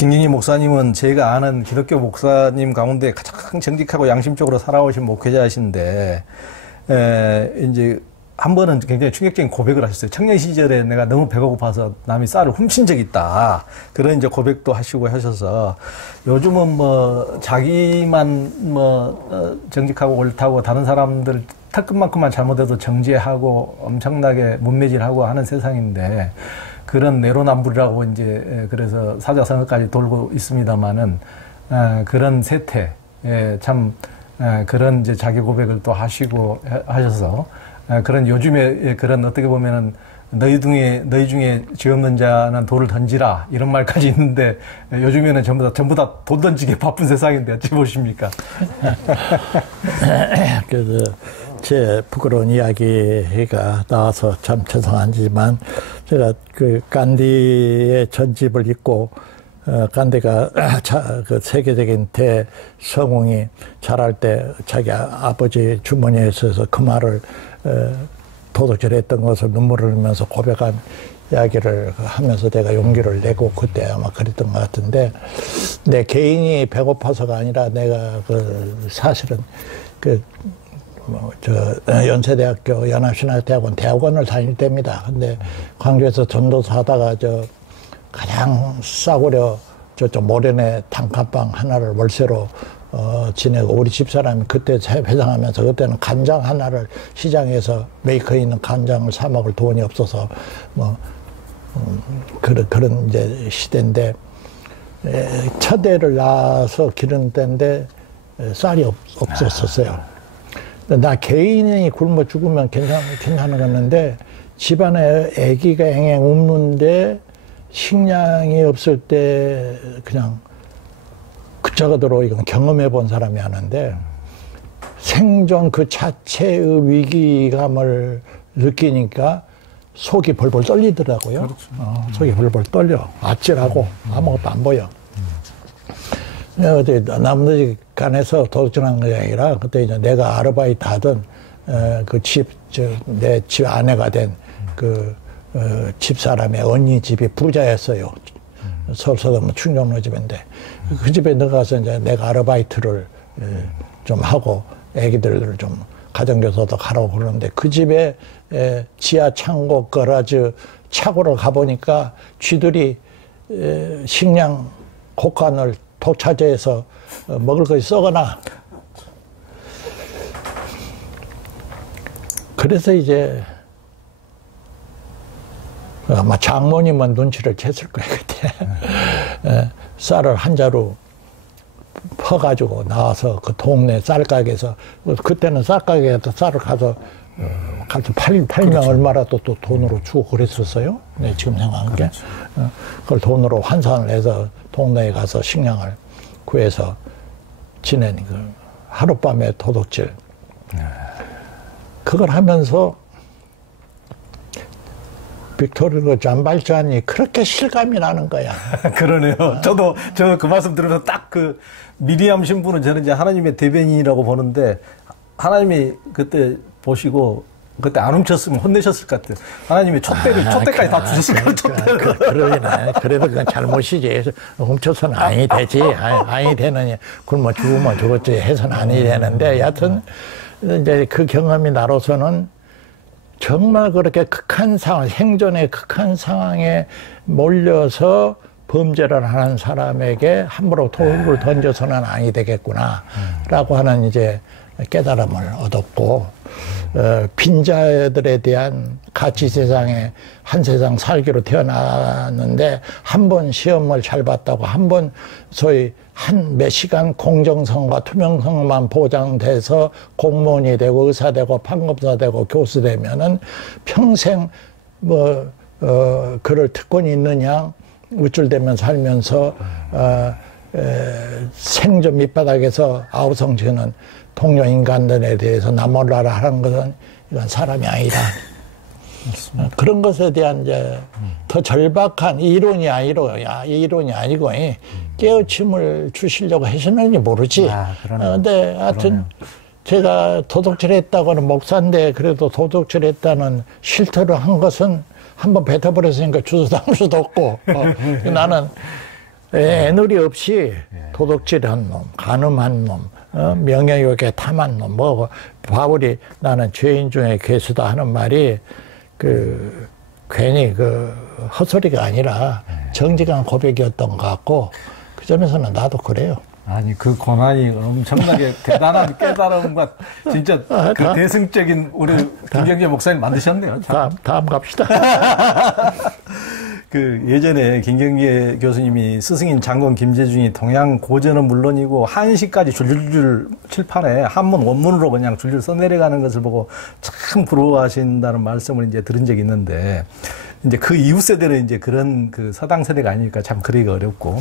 김경희 목사님은 제가 아는 기독교 목사님 가운데 가장 정직하고 양심적으로 살아오신 목회자이신데, 이제 한 번은 굉장히 충격적인 고백을 하셨어요. 청년 시절에 내가 너무 배가 고파서 남이 쌀을 훔친 적이 있다. 그런 이제 고백도 하시고 하셔서 요즘은 뭐 자기만 정직하고 옳다고 다른 사람들 턱끝만큼만 잘못해도 정죄하고 엄청나게 문매질하고 하는 세상인데, 그런 내로남불이라고 이제 그래서 사자성어까지 돌고 있습니다만은 그런 세태, 참 그런 이제 자기 고백을 또 하시고 하셔서 그런 요즘에 그런 어떻게 보면은 너희 중에 죄 없는 자는 돌을 던지라 이런 말까지 있는데, 요즘에는 전부 다 돌 던지기 바쁜 세상인데 어찌 보십니까? 그래서 제 부끄러운 이야기가 나와서 참 죄송하지만, 제가 그 간디의 전집을 읽고, 간디가 그 세계적인 대성웅이 자랄 때 자기 아버지 주머니에 있어서 그 말을 도둑질했던 것을 눈물을 흘리면서 고백한 이야기를 하면서 내가 용기를 내고 그때 아마 그랬던 것 같은데, 내 개인이 배고파서가 아니라 내가 그 사실은 연세대학교 연합신학대학원 대학원을 다닐 때입니다. 근데 광주에서 전도사 하다가 가장 싸구려 저쪽 모련의 단칸방 하나를 월세로 지내고, 우리 집사람이 그때 회장하면서 그때는 간장 하나를 시장에서 메이커에 있는 간장을 사 먹을 돈이 없어서 그런 이제 시대인데, 첫 애를 낳아서 기른 때인데 쌀이 없었어요. 나 개인이 굶어 죽으면 괜찮은 건데, 집안에 아기가 앵앵 웃는데 식량이 없을 때 그냥 그자가도록 이건 경험해 본 사람이 하는데, 생존 그 자체의 위기감을 느끼니까 속이 벌벌 떨리더라고요. 그렇죠. 속이 벌벌 떨려. 아찔하고 아무것도 안 보여. 그때 나무너지간에서 도둑질한 게 아니라, 그때 이제 내가 아르바이트 하던 내 집 아내가 된 집사람의 언니 집이 부자였어요. 서울서도 충정로 집인데, 그 집에 들어가서 이제 내가 아르바이트를 좀 하고 애기들을 좀 가정교사도 가라고 그러는데, 그 집에 지하 창고 거라즈 차고를 가보니까 쥐들이 식량 곡간을 독차지해서 먹을 것이 썩어나. 그래서 이제 아마 장모님은 눈치를 챘을 거예요, 그때. 쌀을 한 자루 퍼가지고 나와서 그 동네 쌀가게에서, 그때는 쌀가게에서 쌀을 가서 팔면 그렇죠. 얼마라도 또 돈으로 주고 그랬었어요. 네, 지금 생각한 게. 그렇죠. 그걸 돈으로 환산을 해서 동네에 가서 식량을 구해서 지낸 하룻밤의 도둑질. 그걸 하면서 빅토르 잠발잔이 그렇게 실감이 나는 거야. 그러네요. 저도 그 말씀 들으면서 딱 미리암 신부는 저는 이제 하나님의 대변인이라고 보는데, 하나님이 그때 보시고 그때 안 훔쳤으면 혼내셨을 것 같아요. 하나님이 촛대까지 다 주셨을 거예요. 촛대를. 그러네. 그래도 그건 잘못이지. 훔쳐서는 아니 되지. 아니 되느냐. 굶어 죽으면 죽었지 해서는 아니 되는데, 여하튼 이제 그 경험이 나로서는 정말 그렇게 극한 상황, 생존의 극한 상황에 몰려서 범죄를 하는 사람에게 함부로 돌을 던져서는 아니 되겠구나라고 하는 이제 깨달음을 얻었고, 빈자들에 대한 가치 세상에 한 세상 살기로 태어났는데, 한 번 시험을 잘 봤다고, 한 번 소위 몇 시간 공정성과 투명성만 보장돼서 공무원이 되고 의사 되고 판검사 되고 교수 되면은 평생 그럴 특권이 있느냐, 우쭐대면 살면서 생존 밑바닥에서 아우성치는 동료 인간들에 대해서 나 몰라라 하는 것은 이건 사람이 아니다. 그런 것에 대한 이제 더 절박한 이론이 아니고 깨우침을 주시려고 하시는지 모르지. 근데 하여튼 제가 도둑질했다고는 목사인데, 그래도 도둑질했다는 실토를 한 것은 한번 뱉어버렸으니까 주워 담을 수도 없고, 나는 애누리 없이 도둑질한 놈, 간음한 놈, 명예욕에 탐한 놈, 뭐 바울이 나는 죄인 중에 괴수다 하는 말이 괜히 헛소리가 아니라 정직한 고백이었던 것 같고 그 점에서는 나도 그래요. 아니 그 고난이 엄청나게 대단한 깨달음과 진짜 그 대승적인 우리 김경재 목사님 만드셨네요. 다음 갑시다. 그 예전에 김경재 교수님이 스승인 장군 김재중이 동양 고전은 물론이고 한시까지 줄줄줄 칠판에 한문 원문으로 그냥 줄줄 써내려가는 것을 보고 참 부러워하신다는 말씀을 이제 들은 적이 있는데 이제 그 이후 세대는 이제 그런 그 서당 세대가 아니니까 참 그러기가 어렵고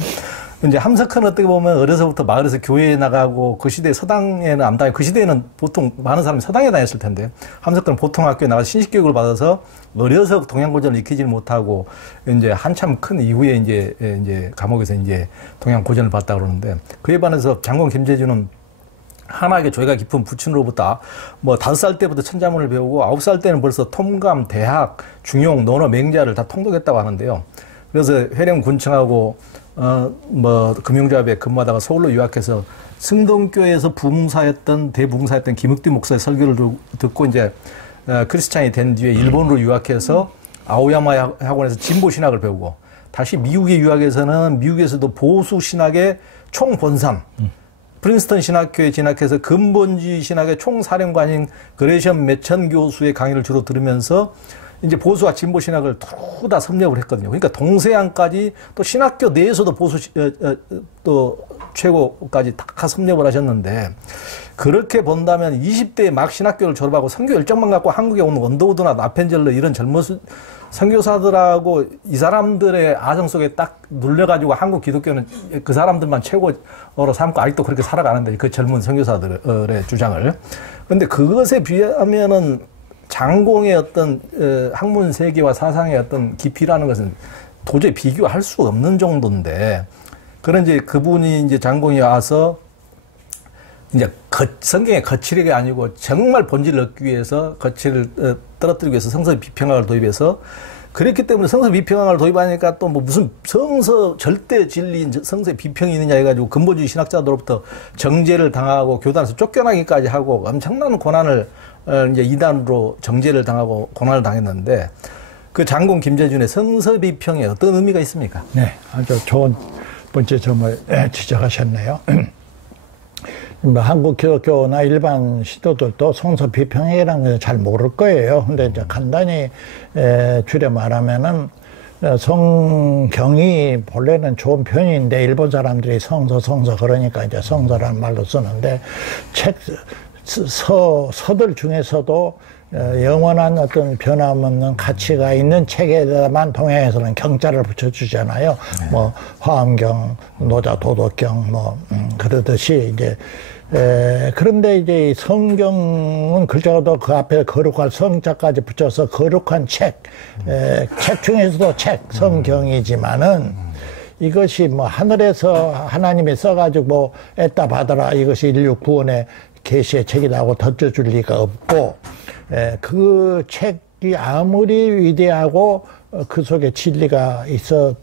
이제 함석헌 어떻게 보면 어려서부터 마을에서 교회에 나가고 그 시대에 서당에는 안 다니고 그 시대에는 보통 많은 사람이 서당에 다녔을 텐데 함석헌은 보통 학교에 나가서 신식교육을 받아서 어려서 동양고전을 익히지 못하고 이제 한참 큰 이후에 이제 감옥에서 이제 동양고전을 봤다 그러는데 그에 반해서 장군 김재준은 한학의 조예가 깊은 부친으로부터 뭐 5살 때부터 천자문을 배우고 9살 때는 벌써 톰감, 대학, 중용, 논어, 맹자를 다 통독했다고 하는데요. 그래서 회령군청하고 뭐 금융조합에 근무하다가 서울로 유학해서 승동교에서 대부흥사였던 김흑뒤 목사의 설교를 듣고 이제 크리스찬이 된 뒤에 일본으로 유학해서 아오야마 학원에서 진보 신학을 배우고 다시 미국에 유학해서는 미국에서도 보수 신학의 총본산 프린스턴 신학교에 진학해서 근본주의 신학의 총사령관인 그레이션 매천 교수의 강의를 주로 들으면서 이제 보수와 진보 신학을 둘 다 섭렵을 했거든요. 그러니까 동서양까지 또 신학교 내에서도 보수 또 최고까지 다 섭렵을 하셨는데 그렇게 본다면 20대에 막 신학교를 졸업하고 선교 열정만 갖고 한국에 온 원더우드나 나펜젤러 이런 젊은 선교사들하고 이 사람들의 아성 속에 딱 눌려가지고 한국 기독교는 그 사람들만 최고로 삼고 아직도 그렇게 살아가는데 그 젊은 선교사들의 주장을. 그런데 그것에 비하면은 장공의 어떤 학문 세계와 사상의 어떤 깊이라는 것은 도저히 비교할 수 없는 정도인데 그런 이제 그분이 이제 장공이 와서 이제 성경의 거칠이가 아니고 정말 본질을 얻기 위해서 거칠을 떨어뜨리기 위해서 성서 비평학을 도입해서 그랬기 때문에 성서 비평학을 도입하니까 또 뭐 무슨 성서 절대 진리인 성서 비평이 있느냐 해가지고 근본주의 신학자들로부터 정죄를 당하고 교단에서 쫓겨나기까지 하고 엄청난 고난을 이제 이단으로 정죄를 당하고 고난을 당했는데 그 장군 김재준의 성서 비평에 어떤 의미가 있습니까? 네, 아주 좋은 번째 점을 지적하셨네요. 한국 기독교나 일반 시도들도 성서 비평이라는 걸 잘 모를 거예요. 근데 이제 간단히 줄여 말하면은 성경이 본래는 좋은 표현인데 일본 사람들이 성서 그러니까 이제 성서라는 말로 쓰는데 서들 중에서도 영원한 어떤 변함없는 가치가 있는 책에다만 동양에서는 경자를 붙여주잖아요. 뭐 화엄경, 노자도덕경 그러듯이 이제 그런데 이제 성경은 글자도 그 앞에 거룩할 성자까지 붙여서 거룩한 책 중에서도 성경이지만은 이것이 뭐 하늘에서 하나님이 써가지고 뭐 애따 받아라 이것이 인류 구원의 계시의 책이라고 덧쳐줄 리가 없고 그 책이 아무리 위대하고 그 속에 진리가 있어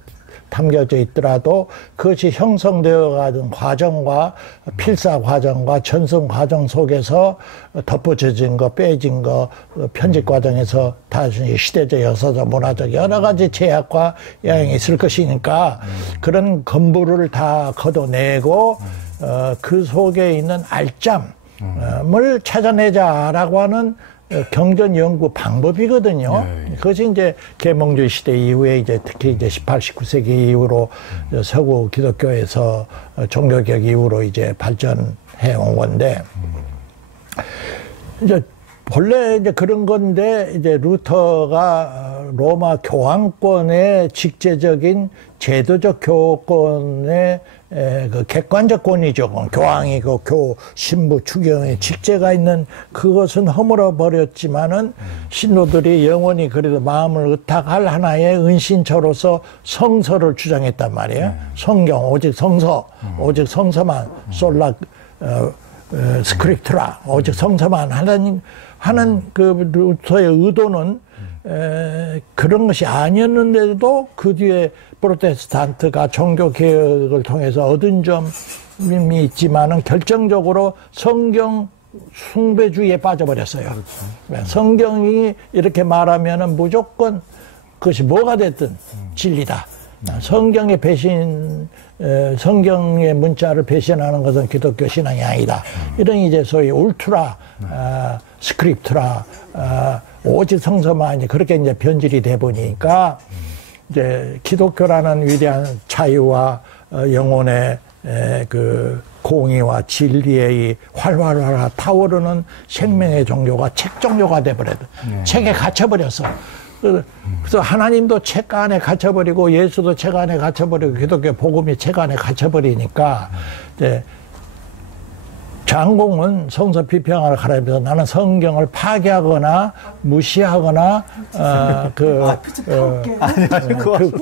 담겨져 있더라도 그것이 형성되어 가는 과정과 필사 과정과 전승 과정 속에서 덧붙여진 거, 빼진 거, 편집 과정에서 다 시대적, 역사적, 문화적 여러 가지 제약과 영향이 있을 것이니까 그런 건물을 다 걷어내고 그 속에 있는 알점을 찾아내자라고 하는 경전 연구 방법이거든요. 그것이 이제 계몽주의 시대 이후에 이제 특히 이제 18, 19세기 이후로 서구 기독교에서 종교개혁 이후로 이제 발전해 온 건데 이제 본래 이제 그런 건데 이제 루터가 로마 교황권의 직제적인 제도적 교권의 그 객관적 권위죠. 교황이 그 신부 추경에 직제가 있는 그것은 허물어 버렸지만은 신도들이 영원히 그래도 마음을 의탁할 하나의 은신처로서 성서를 주장했단 말이에요. 성경 오직 성서, 오직 성서만 솔라 스크립트라 오직 성서만 하는 그 루터의 의도는 그런 것이 아니었는데도 그 뒤에 프로테스탄트가 종교개혁을 통해서 얻은 점이 있지만은 결정적으로 성경 숭배주의에 빠져버렸어요. 그렇죠. 성경이 이렇게 말하면은 무조건 그것이 뭐가 됐든 진리다. 성경의 배신, 성경의 문자를 배신하는 것은 기독교 신앙이 아니다. 이런 이제 소위 울트라, 스크립트라, 오직 성서만 그렇게 이제 변질이 돼 보니까 이제 기독교라는 위대한 자유와 영혼의 그 공의와 진리의 활활 타오르는 생명의 종교가 책 종교가 돼버려요. 책에 갇혀버렸어. 그래서 하나님도 책 안에 갇혀버리고 예수도 책 안에 갇혀버리고 기독교 복음이 책 안에 갇혀버리니까 이제 장공은 성서 비평을 가르면서 나는 성경을 파괴하거나 무시하거나 그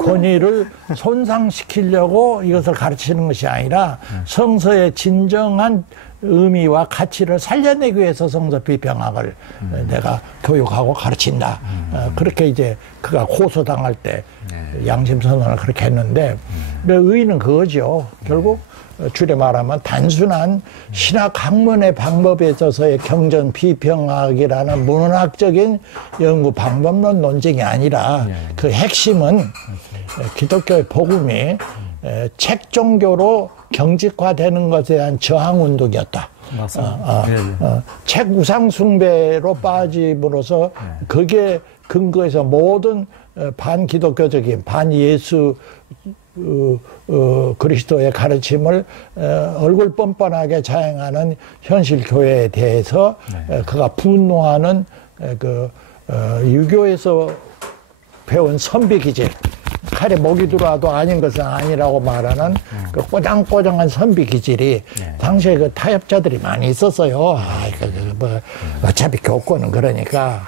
권위를 손상시키려고 이것을 가르치는 것이 아니라 성서의 진정한 의미와 가치를 살려내기 위해서 성서 비평학을 내가 교육하고 가르친다. 그렇게 이제 그가 고소당할 때 양심선언을 그렇게 했는데 의의는 그거죠. 결국 줄여 말하면 단순한 신학 학문의 방법에 있어서의 경전 비평학이라는 문학적인 연구 방법론 논쟁이 아니라 그 핵심은 기독교의 복음이 책 종교로 경직화되는 것에 대한 저항 운동이었다. 맞습니다. 책 우상 숭배로 빠짐으로써 그게 근거에서 모든 반기독교적인 반예수 그리스도의 가르침을 얼굴 뻔뻔하게 자행하는 현실 교회에 대해서 그가 분노하는 그 유교에서 배운 선비 기질, 칼에 목이 들어와도 아닌 것은 아니라고 말하는 그 꼬장꼬장한 선비 기질이 당시에 그 타협자들이 많이 있었어요. 뭐 어차피 교권은 그러니까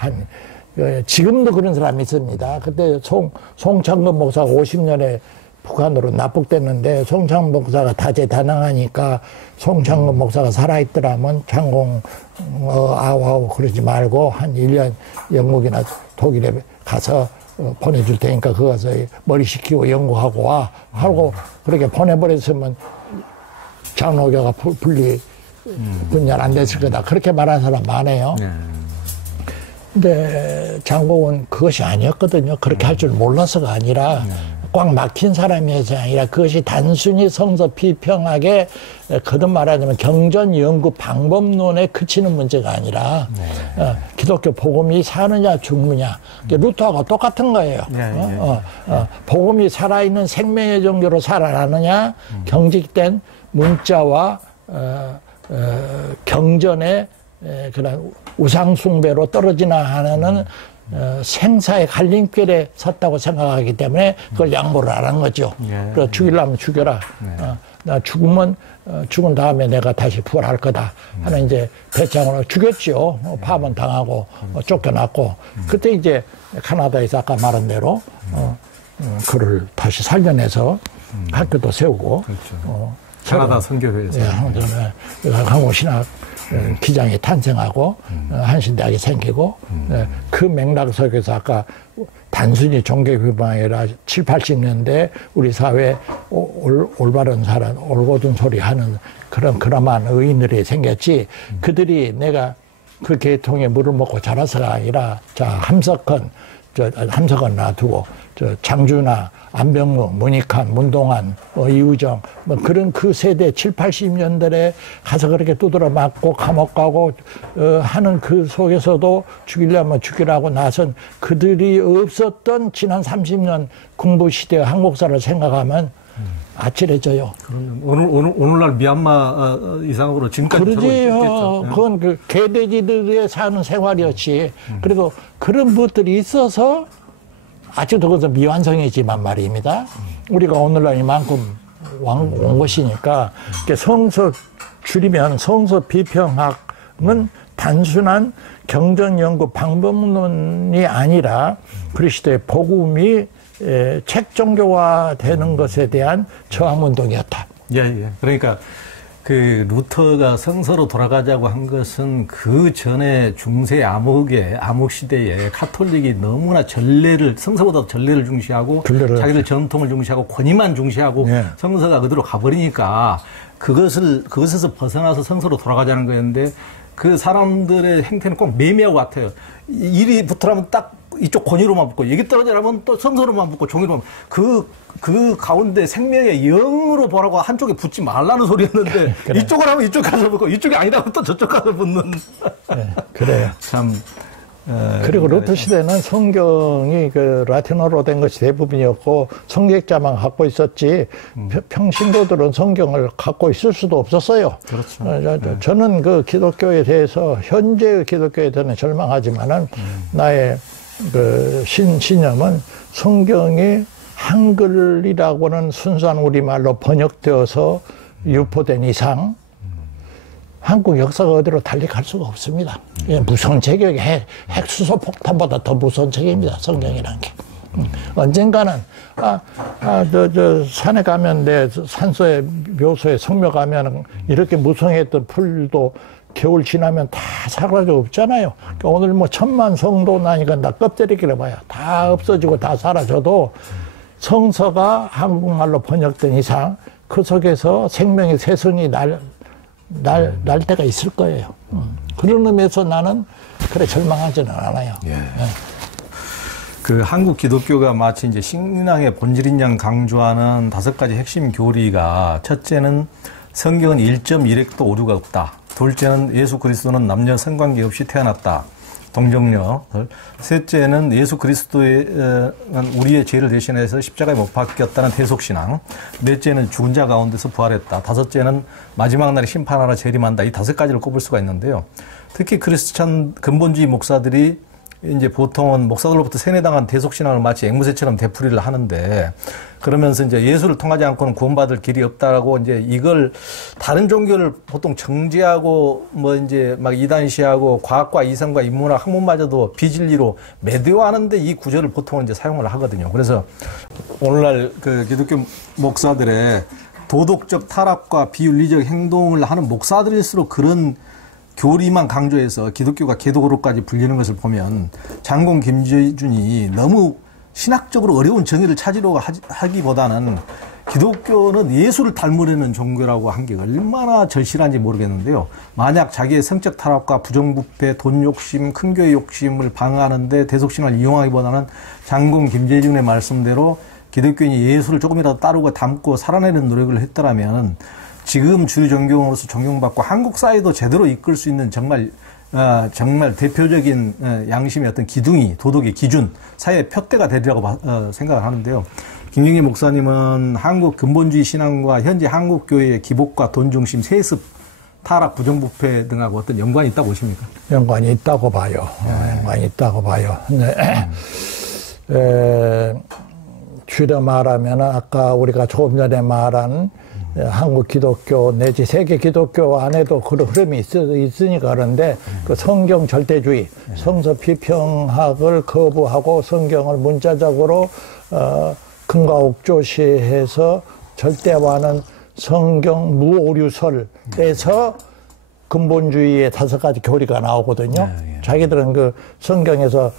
지금도 그런 사람이 있습니다. 그때 송창근 목사가 50년에 북한으로 납북됐는데 송창근 목사가 다재다능하니까 송창근 목사가 살아있더라면 장공 아우 그러지 말고 한 1년 영국이나 독일에 가서 보내줄 테니까 그거 가서 머리 식히고 연구하고 와 하고 그렇게 보내버렸으면 장로교가 분열 안 됐을 거다 그렇게 말하는 사람 많아요. 근데 장공은 그것이 아니었거든요. 그렇게 할 줄 몰라서가 아니라 꽉 막힌 사람이어서 아니라 그것이 단순히 성서 비평학에 거듭 말하자면 경전 연구 방법론에 그치는 문제가 아니라 기독교 복음이 사느냐 죽느냐 루터하고 똑같은 거예요. 복음이 살아있는 생명의 종교로 살아나느냐 경직된 문자와 경전의 그런 우상숭배로 떨어지나 하는 생사의 갈림길에 섰다고 생각하기 때문에 그걸 양보를 안 한 거죠. 그래서 죽이려면 죽여라. 나 죽으면 죽은 다음에 내가 다시 부활할 거다 하는 이제 배짱으로 죽였죠. 파문 당하고 쫓겨났고 그때 이제 캐나다에서 아까 말한 대로 그를 다시 살려내서 학교도 세우고 캐나다 선교회에서 한국신학 기장이 탄생하고 한신대학이 생기고 그 맥락 속에서 아까 단순히 종교비판이 아니라 7, 80년대 우리 사회에 올바른 사람, 올곧은 소리 하는 그러한 의인들이 생겼지 그들이 내가 그 계통에 물을 먹고 자라서가 아니라 자 함석헌 놔두고 장준하 안병무, 문익환, 문동환, 이우정, 뭐 그런 그 세대 7, 80년대에 가서 그렇게 두드려 맞고 감옥 가고 하는 그 속에서도 죽이려면 죽이라고 나선 그들이 없었던 지난 30년 공부 시대의 한국사를 생각하면 아찔해져요. 오늘날 미얀마 이상으로 지금까지 그러지요. 그건 그 개돼지들의 사는 생활이었지. 그래도 그런 것들이 있어서 아직도 그것은 미완성이지만 말입니다. 우리가 오늘날 이만큼 온 것이니까 성서 줄이면 성서 비평학은 단순한 경전 연구 방법론이 아니라 그리스도의 복음이 책 종교화 되는 것에 대한 저항 운동이었다. 예. 그러니까 그 루터가 성서로 돌아가자고 한 것은 그 전에 중세 암흑 시대에 카톨릭이 너무나 성서보다 전례를 중시하고 자기들 전통을 중시하고 권위만 중시하고 예. 성서가 그대로 가버리니까 그것에서 벗어나서 성서로 돌아가자는 거였는데 그 사람들의 행태는 꼭 매미하고 같아요. 일이 붙으라면 딱 이쪽 권위로만 붙고 얘기 떨어지라면 또 성서로만 붙고 종이로만 그 가운데 생명의 영으로 보라고 한쪽에 붙지 말라는 소리였는데 그래. 이쪽을 하면 이쪽 가서 붙고 이쪽이 아니다 하면 또 저쪽 가서 붙는 네, 그래요. 참 그리고 루터 시대는 성경이 그 라틴어로 된 것이 대부분이었고 성객자만 갖고 있었지 평신도들은 성경을 갖고 있을 수도 없었어요. 그렇죠. 저는 그 기독교에 대해서 현재의 기독교에 대해서는 절망하지만은 나의 그 신념은 성경이 한글이라고는 순수한 우리말로 번역되어서 유포된 이상 한국 역사가 어디로 달리 갈 수가 없습니다. 무서운 책이 핵수소 폭탄보다 더 무서운 책입니다. 성경이라는 게. 언젠가는 산에 가면 내 산소에 묘소에 성묘 가면 이렇게 무성했던 풀도 겨울 지나면 다 사라져 없잖아요. 그러니까 오늘 뭐 1000만 성도 나니까 다 껍데기를 봐요. 다 없어지고 다 사라져도 성서가 한국말로 번역된 이상 그 속에서 생명의 새성이 날 때가 있을 거예요. 그런 의미에서 나는 그래 절망하지는 않아요. 예. 예. 그 한국 기독교가 마치 이제 신앙의 본질인 양 강조하는 5가지 핵심 교리가 첫째는 성경은 1.1획도 오류가 없다. 둘째는 예수 그리스도는 남녀 성관계 없이 태어났다. 동정녀. 셋째는 예수 그리스도의 우리의 죄를 대신해서 십자가에 못 박혔다는 대속신앙. 넷째는 죽은 자 가운데서 부활했다. 다섯째는 마지막 날에 심판하러 재림한다. 이 5가지를 꼽을 수가 있는데요. 특히 크리스찬 근본주의 목사들이 이제 보통은 목사들로부터 세뇌당한 대속신앙을 마치 앵무새처럼 되풀이를 하는데 그러면서 이제 예수를 통하지 않고는 구원받을 길이 없다라고 이제 이걸 다른 종교를 보통 정죄하고 뭐 이제 막 이단시하고 과학과 이성과 인문학 학문마저도 비진리로 매도하는데 이 구절을 보통은 이제 사용을 하거든요. 그래서 오늘날 그 기독교 목사들의 도덕적 타락과 비윤리적 행동을 하는 목사들일수록 그런 교리만 강조해서 기독교가 개도교로까지 불리는 것을 보면 장공 김재준이 너무 신학적으로 어려운 정의를 찾으려고 하기보다는 기독교는 예수를 닮으려는 종교라고 한 게 얼마나 절실한지 모르겠는데요. 만약 자기의 성적 타락과 부정부패, 돈 욕심, 큰 교회 욕심을 방어하는데 대속신을 이용하기보다는 장공 김재준의 말씀대로 기독교인이 예수를 조금이라도 따르고 닮고 살아내는 노력을 했더라면 지금 주요 종교로서 존경받고 한국 사회도 제대로 이끌 수 있는 정말 대표적인 양심의 어떤 기둥이, 도덕의 기준, 사회의 표대가 되리라고 생각을 하는데요. 김경희 목사님은 한국 근본주의 신앙과 현재 한국 교회의 기복과 돈 중심, 세습, 타락, 부정부패 등하고 어떤 연관이 있다고 보십니까? 연관이 있다고 봐요. 연관이 있다고 봐요. 줄여 말하면 아까 우리가 조금 전에 말한 한국 기독교 내지 세계 기독교 안에도 그런 흐름이 있으니까 그런데 그 성경 절대주의, 성서 비평학을 거부하고 성경을 문자적으로 근과 옥조시해서 절대화하는 성경 무오류설에서 근본주의의 5가지 교리가 나오거든요. 자기들은 그 성경에서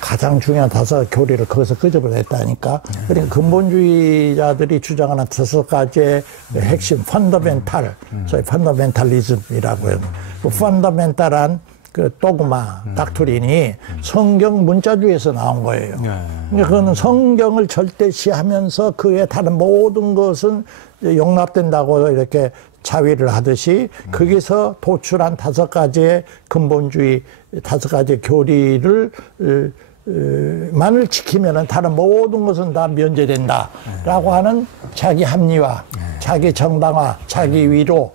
가장 중요한 5 교리를 거기서 끄집어냈다니까. 그러니까 근본주의자들이 주장하는 5가지의 핵심, 펀더멘탈, 소위 펀더멘탈리즘이라고 해요. 그 펀더멘탈한 그 도그마, 닥트린이 성경 문자주의에서 나온 거예요. 그러니까 그거는 성경을 절대시하면서 그의 다른 모든 것은 용납된다고 이렇게 자위를 하듯이 거기서 도출한 5가지의 근본주의, 5가지 교리를 만을 지키면은 다른 모든 것은 다 면제된다라고 하는 자기 합리화, 자기 정당화, 자기 위로,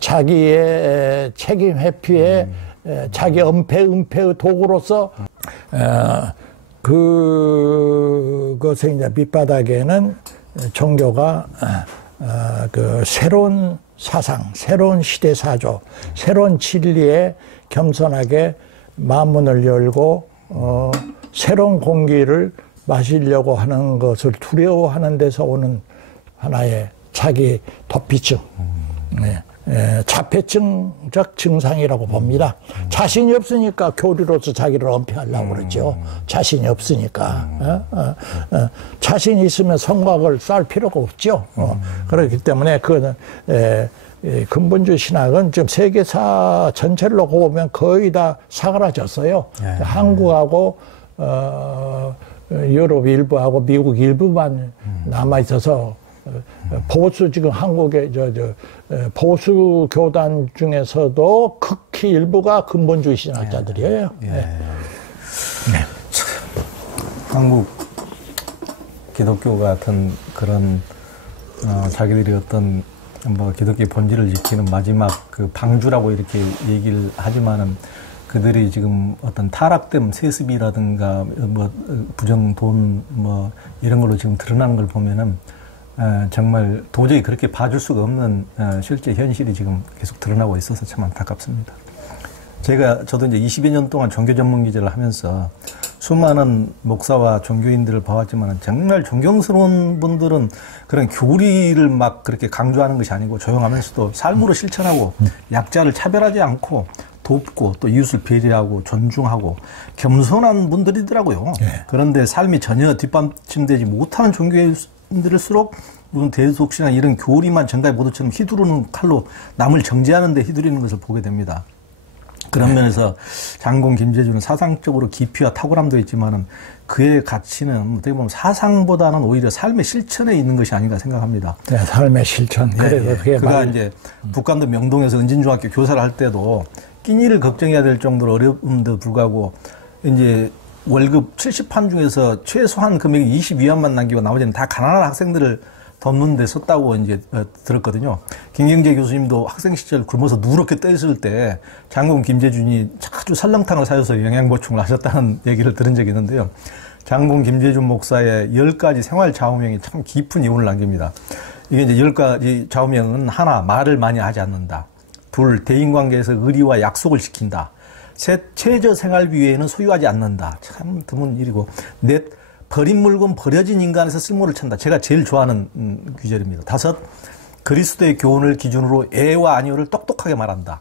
자기의 책임 회피의 자기 은폐의 도구로서 그것의 이제 밑바닥에는 종교가 그 새로운 사상, 새로운 시대 사조, 새로운 진리에 겸손하게 마음문을 열고 새로운 공기를 마시려고 하는 것을 두려워하는 데서 오는 하나의 자기 도피증, 자폐증적 증상이라고 봅니다. 자신이 없으니까 교리로서 자기를 은폐하려고 그러죠. 자신이 없으니까. 자신이 있으면 성곽을 쌓을 필요가 없죠. 그렇기 때문에 그거는 근본주의 신학은 지금 세계사 전체를 놓고 보면 거의 다 사그라졌어요. 한국하고 유럽 일부하고 미국 일부만 남아 있어서 보수 지금 한국의 보수 교단 중에서도 극히 일부가 근본주의 신학자들이에요. 한국 기독교 같은 그런 자기들이 어떤 뭐 기독교의 본질을 지키는 마지막 그 방주라고 이렇게 얘기를 하지만은 그들이 지금 어떤 타락된 세습이라든가 뭐 부정 돈 뭐 이런 걸로 지금 드러나는 걸 보면은 정말 도저히 그렇게 봐줄 수가 없는 실제 현실이 지금 계속 드러나고 있어서 참 안타깝습니다. 저도 이제 20여 년 동안 종교 전문 기자를 하면서 수많은 목사와 종교인들을 봐왔지만 정말 존경스러운 분들은 그런 교리를 막 그렇게 강조하는 것이 아니고 조용하면서도 삶으로 실천하고 약자를 차별하지 않고 돕고 또 이웃을 배려하고 존중하고 겸손한 분들이더라고요. 그런데 삶이 전혀 뒷받침되지 못하는 종교인들일수록 무슨 대속신앙 이런 교리만 전가의 모두처럼 휘두르는 칼로 남을 정죄하는 데 휘두르는 것을 보게 됩니다. 그런 면에서 장군 김재준은 사상적으로 깊이와 탁월함도 있지만은 그의 가치는 어떻게 보면 사상보다는 오히려 삶의 실천에 있는 것이 아닌가 생각합니다. 네, 삶의 실천. 그래서 그가 이제 북한도 명동에서 은진중학교 교사를 할 때도 끼니를 걱정해야 될 정도로 어려움에도 불구하고 이제 월급 70판 중에서 최소한 금액이 22원만 남기고 나머지는 다 가난한 학생들을 돕는 데 썼다고 이제 들었거든요. 김경재 교수님도 학생 시절 굶어서 누렇게 떠있을 때 장군 김재준이 아주 설렁탕을 사줘서 영양 보충을 하셨다는 얘기를 들은 적이 있는데요. 장군 김재준 목사의 10가지 생활 좌우명이 참 깊은 이론을 남깁니다. 이게 이제 10가지 좌우명은 하나, 말을 많이 하지 않는다. 둘, 대인관계에서 의리와 약속을 지킨다. 셋, 최저 생활비 외에는 소유하지 않는다. 참 드문 일이고. 넷, 버린 물건 버려진 인간에서 쓸모를 찾는다. 제가 제일 좋아하는 귀절입니다. 다섯, 그리스도의 교훈을 기준으로 애와 아니오를 똑똑하게 말한다.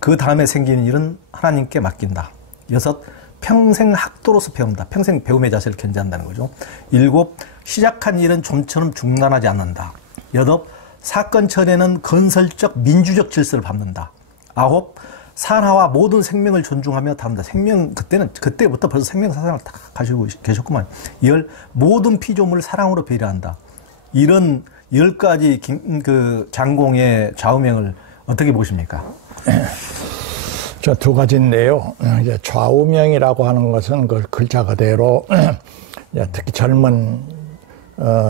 그 다음에 생기는 일은 하나님께 맡긴다. 여섯, 평생 학도로서 배운다. 평생 배움의 자세를 견지한다는 거죠. 일곱, 시작한 일은 좀처럼 중단하지 않는다. 여덟, 사건 처리에는 건설적 민주적 질서를 밟는다. 아홉, 산하와 모든 생명을 존중하며 다룬다. 그때부터 벌써 생명 사상을 다 가지고 계셨구만. 열, 모든 피조물을 사랑으로 배려한다. 이런 10가지 그 장공의 좌우명을 어떻게 보십니까? 저 두 가지인데요. 이제 좌우명이라고 하는 것은 그 글자 그대로 특히 젊은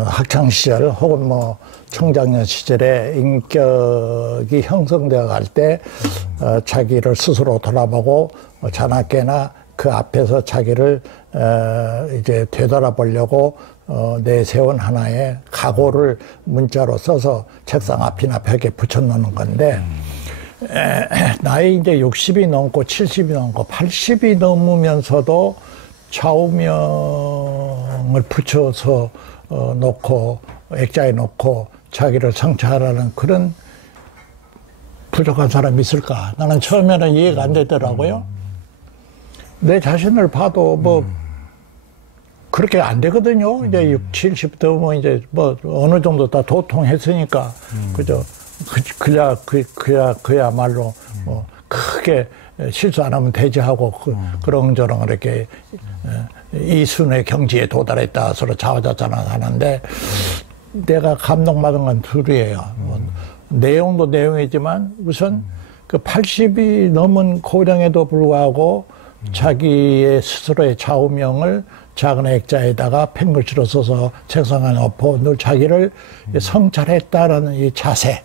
학창 시절 혹은 뭐 청장년 시절에 인격이 형성되어 갈 때 자기를 스스로 돌아보고 자나깨나 그 앞에서 자기를 이제 되돌아보려고 내세운 하나의 각오를 문자로 써서 책상 앞이나 벽에 붙여놓는 건데 나이 이제 60이 넘고 70이 넘고 80이 넘으면서도 좌우명을 붙여서 놓고 액자에 놓고 자기를 성찰하라는 그런 부족한 사람이 있을까? 나는 처음에는 이해가 안 되더라고요. 내 자신을 봐도 뭐 그렇게 안 되거든요. 이제 60, 70 되면 이제 뭐 어느 정도 다 도통했으니까 그저 그야말로 뭐 크게 실수 안 하면 되지 하고 그런저런 이렇게 이순의 경지에 도달했다 서로 자화자찬하는데 내가 감동받은 건 둘이에요. 내용도 내용이지만 우선 그 80이 넘은 고령에도 불구하고 자기의 스스로의 좌우명을 작은 액자에다가 펜글씨로 써서 책상에 엎어 늘 자기를 성찰했다라는 이 자세.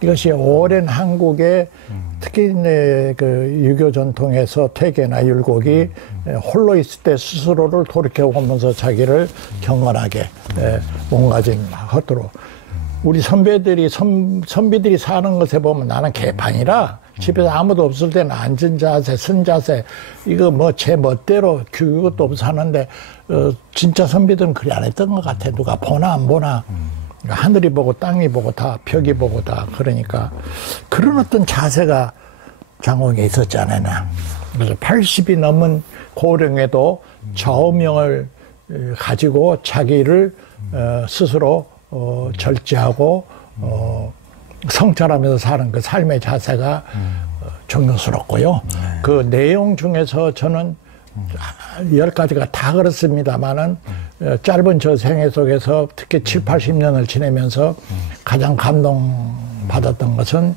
이것이 오랜 한국의 특히 그 유교 전통에서 퇴계나 율곡이 홀로 있을 때 스스로를 돌이켜보면서 자기를 경건하게 몸가짐하도록 우리 선배들이 선비들이 사는 것에 보면 나는 개판이라 집에서 아무도 없을 때는 앉은 자세, 쓴 자세 이거 뭐 제 멋대로 교육도 없어 하는데 진짜 선비들은 그리 안 했던 것 같아. 누가 보나 안 보나 하늘이 보고 땅이 보고 다 벽이 보고 다 그러니까 그런 어떤 자세가 장공에 있었잖아요. 그래서 80이 넘은 고령에도 좌우명을 가지고 자기를 스스로 절제하고 성찰하면서 사는 그 삶의 자세가 존경스럽고요. 그 내용 중에서 저는 10가지가 다 그렇습니다만은 짧은 저 생애 속에서 특히 7, 80년을 지내면서 가장 감동받았던 것은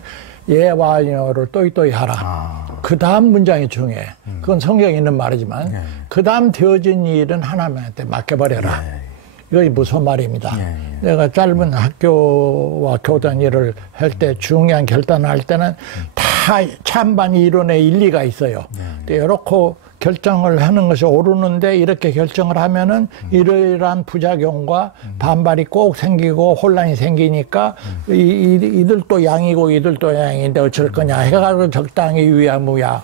예와 여를 또이또이 하라. 그 다음 문장이 중요해. 그건 성경에 있는 말이지만 그 다음 되어진 일은 하나님한테 맡겨버려라. 이거 무슨 말입니다. 내가 짧은 학교와 교단 일을 할 때 중요한 결단을 할 때는 다 찬반 이론의 일리가 있어요. 이렇게 결정을 하는 것이 옳으는데 이렇게 결정을 하면은 이러이러한 부작용과 반발이 꼭 생기고 혼란이 생기니까 이들도 양이고 이들도 양인데 어쩔 거냐 해가지고 적당히 유야무야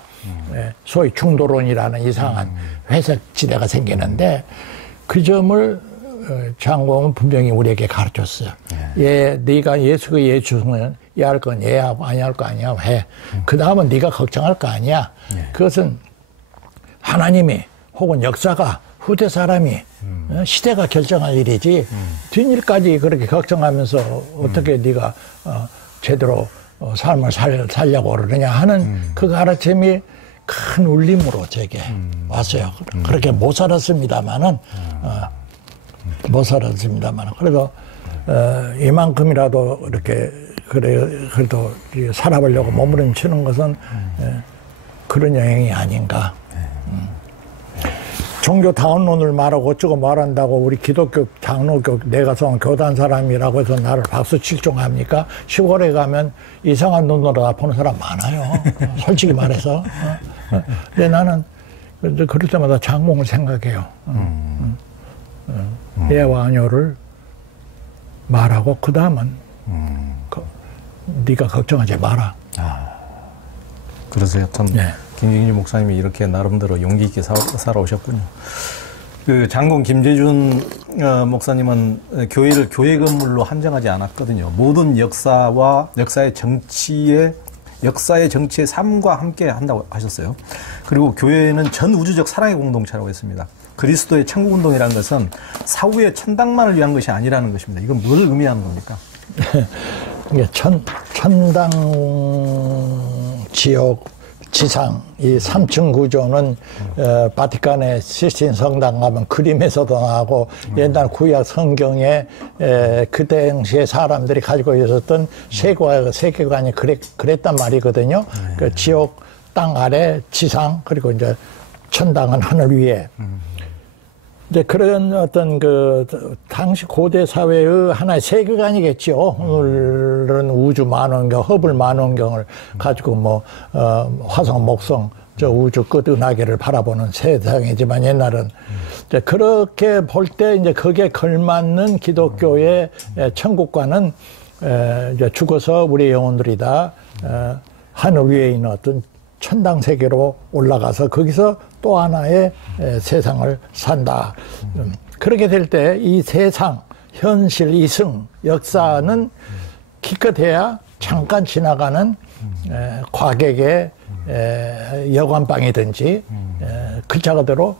소위 중도론이라는 이상한 회색지대가 생기는데 그 점을 장공은 분명히 우리에게 가르쳤어요. 네가 예수가 예주면 예할 건 예하고 아니할 거 아니야 해. 그 다음은 네가 걱정할 거 아니야. 그것은 하나님이 혹은 역사가 후대 사람이 시대가 결정할 일이지 뒷일까지 그렇게 걱정하면서 어떻게 네가 제대로 삶을 살려고 그러느냐 하는 그 가르침이 큰 울림으로 제게 왔어요. 그렇게 못 살았습니다만은 그래도 이만큼이라도 이렇게 그래도 살아보려고 몸부림치는 것은 그런 영향이 아닌가. 종교다운론을 말하고 어쩌고 말한다고 우리 기독교 장로교 내가서 교단 사람이라고 해서 나를 박수 칠종합니까? 시골에 가면 이상한 눈으로 다 보는 사람 많아요. 솔직히 말해서. 근데 나는 그럴 때마다 장공을 생각해요. 예와 아녀를 말하고 그 다음은 네가 걱정하지 마라. 그러세요. 참 김경일 목사님이 이렇게 나름대로 용기 있게 살아오셨군요. 그 장공 김재준 목사님은 교회를 교회 건물로 한정하지 않았거든요. 모든 역사의 정치의 삶과 함께 한다고 하셨어요. 그리고 교회는 전 우주적 사랑의 공동체라고 했습니다. 그리스도의 천국운동이라는 것은 사후의 천당만을 위한 것이 아니라는 것입니다. 이건 뭘 의미하는 겁니까? 천당, 지옥, 지상 이 3층 구조는 바티칸의 시스틴 성당 가면 그림에서도 나오고 옛날 구약 성경에 그 당시에 사람들이 가지고 있었던 세계관이 그랬단 말이거든요. 그 지옥 땅 아래 지상 그리고 이제 천당은 하늘 위에. 이제 그런 어떤 그 당시 고대 사회의 하나의 세계관이겠죠. 오늘은 우주 만원경, 허블 만원경을 가지고 뭐 화성, 목성, 저 우주 끝 은하계를 바라보는 세상이지만 옛날은 이제 그렇게 볼 때 이제 거기에 걸맞는 기독교의 천국과는 이제 죽어서 우리의 영혼들이 다 하늘 위에 있는 어떤 천당 세계로 올라가서 거기서 또 하나의 세상을 산다. 그렇게 될 때 이 세상, 현실, 이승, 역사는 기껏해야 잠깐 지나가는 과객의 여관방이든지 글자 그대로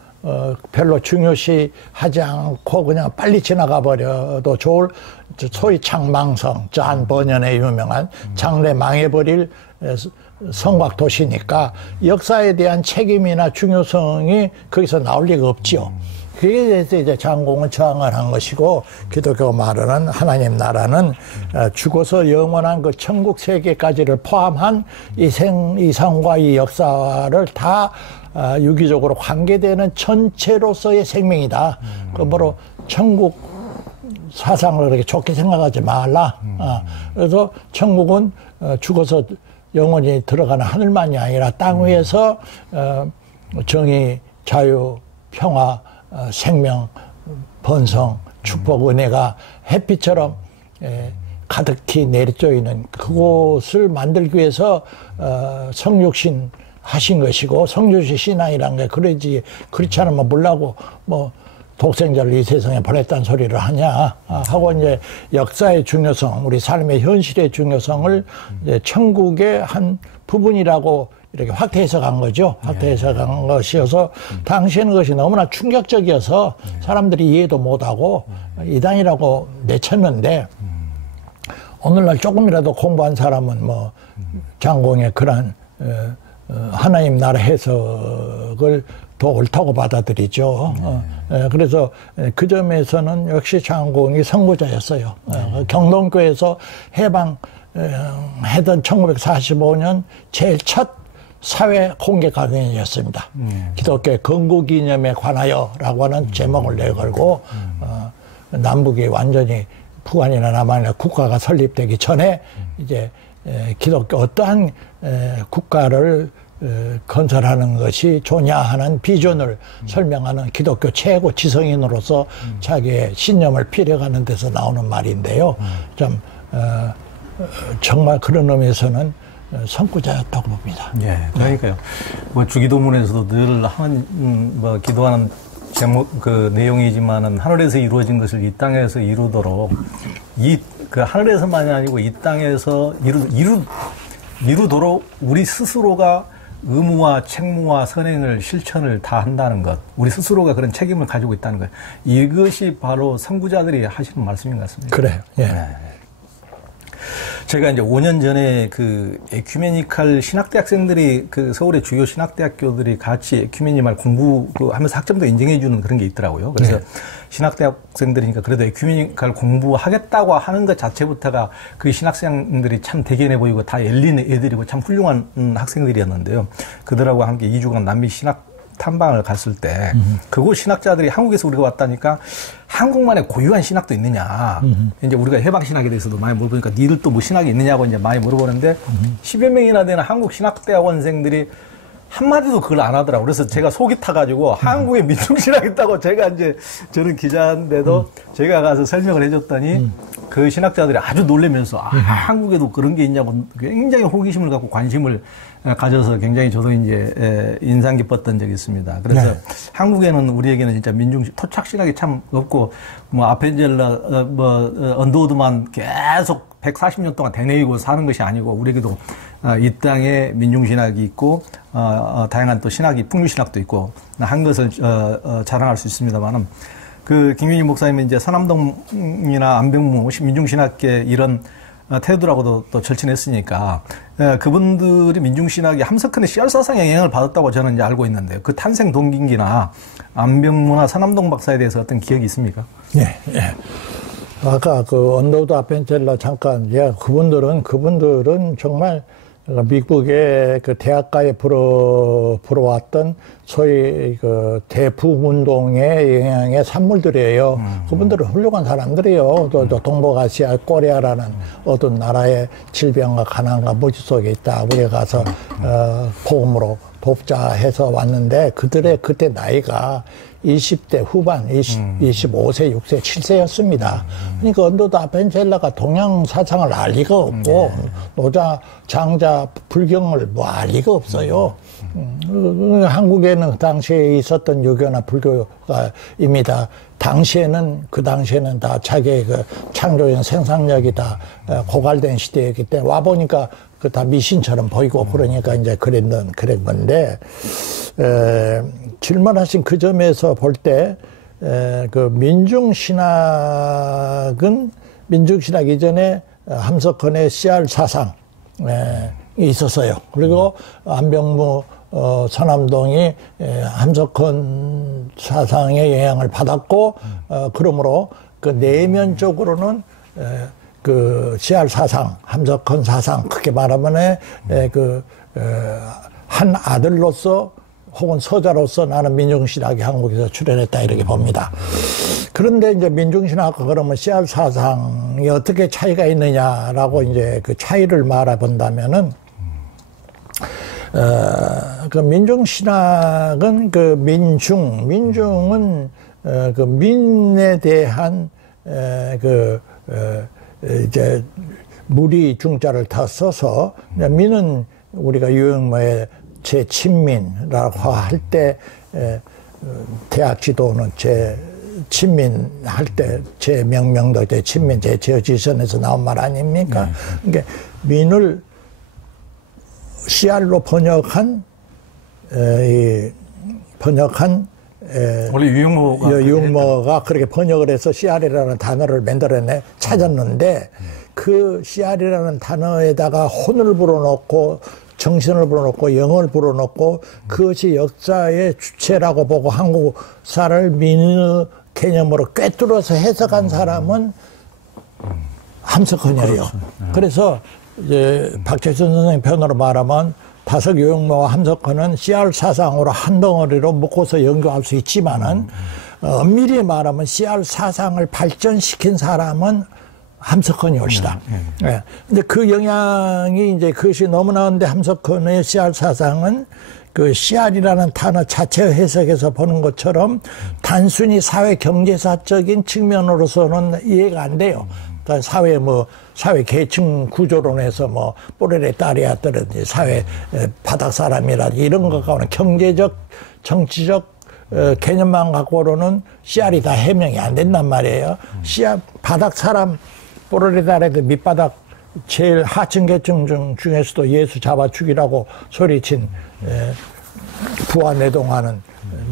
별로 중요시하지 않고 그냥 빨리 지나가 버려도 좋을 소위 창망성, 잔 번연의 유명한 장래 망해버릴 성곽 도시니까 역사에 대한 책임이나 중요성이 거기서 나올 리가 없지요. 그에 대해서 이제 장공은 저항을 한 것이고 기독교가 말하는 하나님 나라는 죽어서 영원한 그 천국 세계까지를 포함한 이 생과 이 역사를 다 유기적으로 관계되는 전체로서의 생명이다. 그러므로 천국 사상을 그렇게 좋게 생각하지 말라. 그래서 천국은 죽어서 영원히 들어가는 하늘만이 아니라 땅 위에서 정의, 자유, 평화, 생명, 번성, 축복, 은혜가 햇빛처럼 가득히 내리쬐이는 그곳을 만들기 위해서 성육신 하신 것이고 성육신 신앙이라는 게 그러지 그렇지 않으면 몰라고 뭐 독생자를 이 세상에 보냈다는 소리를 하냐 하고 이제 역사의 중요성, 우리 삶의 현실의 중요성을 이제 천국의 한 부분이라고 이렇게 확대해서 간 거죠. 확대해서 간 것이어서 당시에는 그것이 너무나 충격적이어서 사람들이 이해도 못하고 이단이라고 내쳤는데 오늘날 조금이라도 공부한 사람은 뭐 장공의 그런 하나님 나라 해석을 더 옳다고 받아들이죠. 그래서 그 점에서는 역시 장공이 선구자였어요. 경동교에서 해방했던 1945년 제일 첫 사회 공개 강연이었습니다. 기독교의 건국이념에 관하여라고 하는 제목을 내걸고 남북이 완전히 북한이나 남한이나 국가가 설립되기 전에 이제 기독교 어떠한 국가를 건설하는 것이 좋냐 하는 비전을 설명하는 기독교 최고 지성인으로서 자기의 신념을 피력하는 데서 나오는 말인데요. 좀 정말 그런 의미에서는 선구자였다고 봅니다. 예, 그러니까요. 뭐 주기도문에서도 늘 뭐 기도하는 제목 그 내용이지만은 하늘에서 이루어진 것을 이 땅에서 이루도록 그 하늘에서만이 아니고 이 땅에서 이루도록 우리 스스로가 의무와 책무와 선행을 실천을 다 한다는 것, 우리 스스로가 그런 책임을 가지고 있다는 것, 이것이 바로 선구자들이 하시는 말씀인 것 같습니다. 그래요. 예. 네. 제가 이제 5년 전에 그 에큐메니칼 신학대 학생들이 그 서울의 주요 신학대학교들이 같이 에큐메니말 공부하면서 학점도 인정해주는 그런 게 있더라고요. 그래서 신학대 학생들이니까 그래도 에큐메니칼 공부하겠다고 하는 것 자체부터가 그 신학생들이 참 대견해 보이고 다 열린 애들이고 참 훌륭한 학생들이었는데요. 그들하고 함께 2주간 남미 신학 탐방을 갔을 때 그곳 신학자들이 한국에서 우리가 왔다니까 한국만의 고유한 신학도 있느냐. 이제 우리가 해방 신학에 대해서도 많이 물어보니까 니들 또 뭐 신학이 있느냐고 이제 많이 물어보는데 10여 명이나 되는 한국 신학대학원생들이 한마디도 그걸 안 하더라고요. 그래서 제가 속이 타가지고 한국에 민중신학 있다고 제가 이제 저는 기자인데도 제가 가서 설명을 해줬더니 그 신학자들이 아주 놀라면서 한국에도 그런 게 있냐고 굉장히 호기심을 갖고 관심을 가져서 굉장히 저도 이제 인상 깊었던 적이 있습니다. 그래서 네. 한국에는 우리에게는 진짜 토착신학이 참 없고 뭐 아펜젤라 언더우드만 계속 140년 동안 대내이고 사는 것이 아니고 우리에게도 이 땅에 민중신학이 있고 다양한 또 신학이 풍류신학도 있고 한 것을 자랑할 수 있습니다만은 그 김윤희 목사님은 이제 서남동이나 안병무 민중신학계 이런 태도라고도 또 절친했으니까 그분들이 민중신학이 함석헌의 씨알사상의 영향을 받았다고 저는 이제 알고 있는데 그 탄생 동기나 안병무나 서남동 박사에 대해서 어떤 기억이 있습니까? 네. 네. 아까 그 언더우드 아펜젤라 잠깐 그분들은 정말 미국의 그 대학가에 불어왔던 소위 그 대북운동의 영향의 산물들이에요. 그분들은 훌륭한 사람들이에요. 또 동북아시아 코리아라는 어떤 나라의 질병과 가난과 무지 속에 있다. 우리가 가서 복음으로 돕자 해서 왔는데 그들의 그때 나이가 20대 후반, 25세, 6세, 7세였습니다. 그러니까 언더우드 아펜젤라가 동양 사상을 알 리가 없고, 노자, 장자, 불경을 뭐 알 리가 없어요. 한국에는 그 당시에 있었던 유교나 불교가 이미 다 그 당시에는 다 자기의 그 창조적 생산력이 다 고갈된 시대였기 때문에 와보니까 그 다 미신처럼 보이고 그러니까 이제 그런 건데, 질문하신 그 점에서 볼 때, 그 민중신학 이전에 함석헌의 씨알 사상이 있었어요. 그리고 안병무, 서남동이 함석헌 사상의 영향을 받았고, 그러므로 그 내면적으로는 그 씨알 사상, 함석헌 사상, 크게 말하면 한 아들로서 혹은 서자로서 나는 민중신학이 한국에서 출현했다 이렇게 봅니다. 그런데 이제 민중신학과 그러면 씨알 사상이 어떻게 차이가 있느냐라고 이제 그 차이를 말해본다면은 그 민중신학은 그 민중은 그 민에 대한 이제 무리 중자를 다 써서 민은 우리가 유형모의 제 친민이라고 할 때 대학 지도는 제 친민할 때 제 명명도 때 친민 제 지선에서 나온 말 아닙니까? 그러니까 민을 씨알로 번역한 원래 유흥모가 그렇게 번역을 해서 씨알이라는 단어를 찾았는데 그 씨알이라는 단어에다가 혼을 불어넣고 정신을 불어넣고 영을 불어넣고 그것이 역사의 주체라고 보고 한국사를 민의 개념으로 꿰뚫어서 해석한 사람은 함석헌이에요. 그래서 이제 박재춘 선생님 편으로 말하면 다석 유흥모와 함석헌은 씨알 사상으로 한 덩어리로 묶어서 연구할 수 있지만은 엄밀히 말하면 씨알 사상을 발전시킨 사람은 함석헌이 옳시다. 예. 근데 그 영향이 이제 그것이 너무 나오는데 함석헌의 씨알 사상은 그 씨알이라는 단어 자체 해석에서 보는 것처럼 단순히 사회 경제사적인 측면으로서는 이해가 안 돼요. 그러니까 사회 계층 구조론에서 뽀레레 딸이었다든지 사회 바닥 사람이라든지 이런 것과는 경제적, 정치적 개념만 갖고로는 씨알이 다 해명이 안 된단 말이에요. 씨알, 바닥 사람, 뽀레레 딸의 밑바닥 제일 하층 계층 중에서도 예수 잡아 죽이라고 소리친 부와 내동하는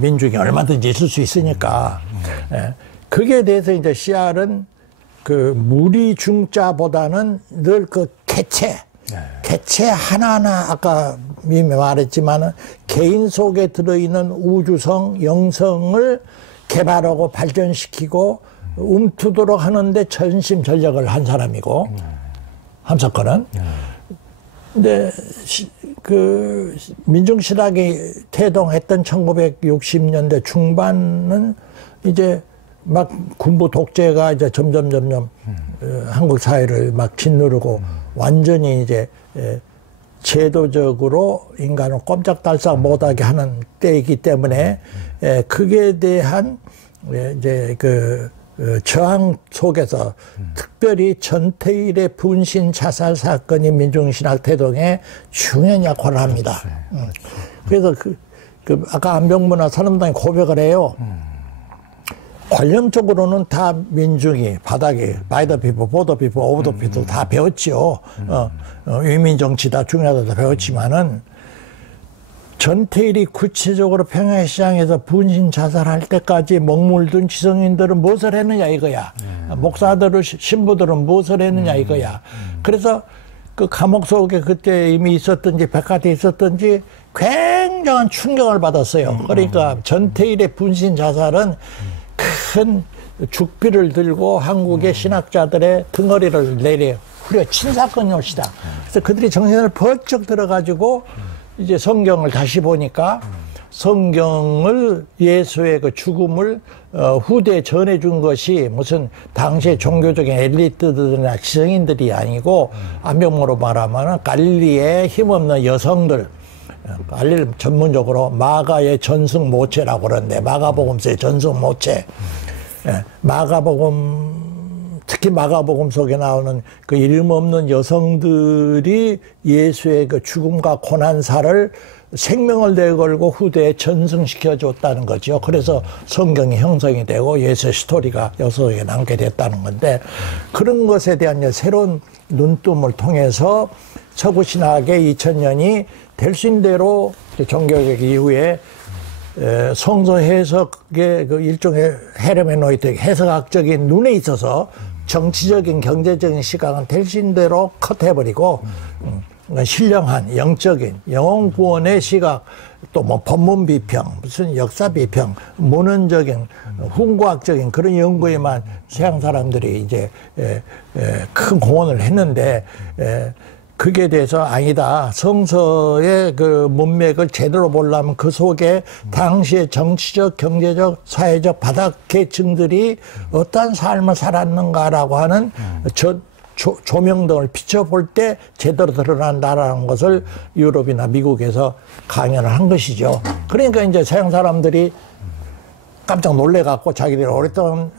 민중이 얼마든지 있을 수 있으니까 그게 대해서 이제 씨알은 그 무리 중자보다는 늘 그 개체 하나하나 아까 말했지만은 개인 속에 들어있는 우주성, 영성을 개발하고 발전시키고 움트도록 하는데 전심전력을 한 사람이고 함석헌은 근데 그 민중실학이 태동했던 1960년대 중반은 이제 막 군부 독재가 이제 점점 한국 사회를 막 짓누르고 완전히 이제 제도적으로 인간을 꼼짝달싹 못하게 하는 때이기 때문에 그에 대한 이제 그 저항 속에서 특별히 전태일의 분신 자살 사건이 민중신학 태동에 중요한 역할을 합니다. 그래서 그 아까 안병무나 사람당이 고백을 해요. 관념적으로는 다 민중이 바닥에 by the people, for the people, of the people 다 배웠죠. 위민 정치다 중요하다 다 배웠지만은 전태일이 구체적으로 평양시장에서 분신 자살할 때까지 먹물든 지성인들은 무엇을 했느냐 이거야. 목사들은 신부들은 무엇을 했느냐 이거야. 그래서 그 감옥 속에 그때 이미 있었던지 백화대에 있었던지 굉장한 충격을 받았어요. 그러니까 전태일의 분신 자살은 큰 죽비를 들고 한국의 신학자들의 등허리를 내려 후려친 사건이 옳시다. 그래서 그들이 정신을 번쩍 들어가지고 이제 성경을 다시 보니까 성경을 예수의 그 죽음을 후대에 전해준 것이 무슨 당시의 종교적인 엘리트들이나 지성인들이 아니고 안병모로 말하면 갈릴리의 힘없는 여성들 갈릴리 전문적으로 마가의 전승모체라고 그러는데 마가복음서의 전승모체 특히 마가복음 속에 나오는 그 이름 없는 여성들이 예수의 그 죽음과 고난사를 생명을 내걸고 후대에 전승시켜 줬다는 거죠. 그래서 성경이 형성이 되고 예수의 스토리가 여성에게 남게 됐다는 건데 그런 것에 대한 새로운 눈뜸을 통해서 서구신학의 2000년이 될 수 있는 대로 종교개혁 이후에 성서 해석의 그 일종의 헤르메노이트 해석학적인 눈에 있어서 정치적인 경제적인 시각은 될 수 있는 대로 컷해버리고 신령한 영적인 영혼 구원의 시각 또 법문 비평 무슨 역사 비평 문헌적인 훈구학적인 그런 연구에만 서양 사람들이 이제 큰 공헌을 했는데 그게 대해서 아니다. 성서의 그 문맥을 제대로 보려면 그 속에 당시의 정치적, 경제적, 사회적 바닥 계층들이 어떤 삶을 살았는가라고 하는 조명등을 비춰볼 때 제대로 드러난다라는 것을 유럽이나 미국에서 강연을 한 것이죠. 그러니까 이제 서양 사람들이 깜짝 놀래갖고 자기들이 오랫동안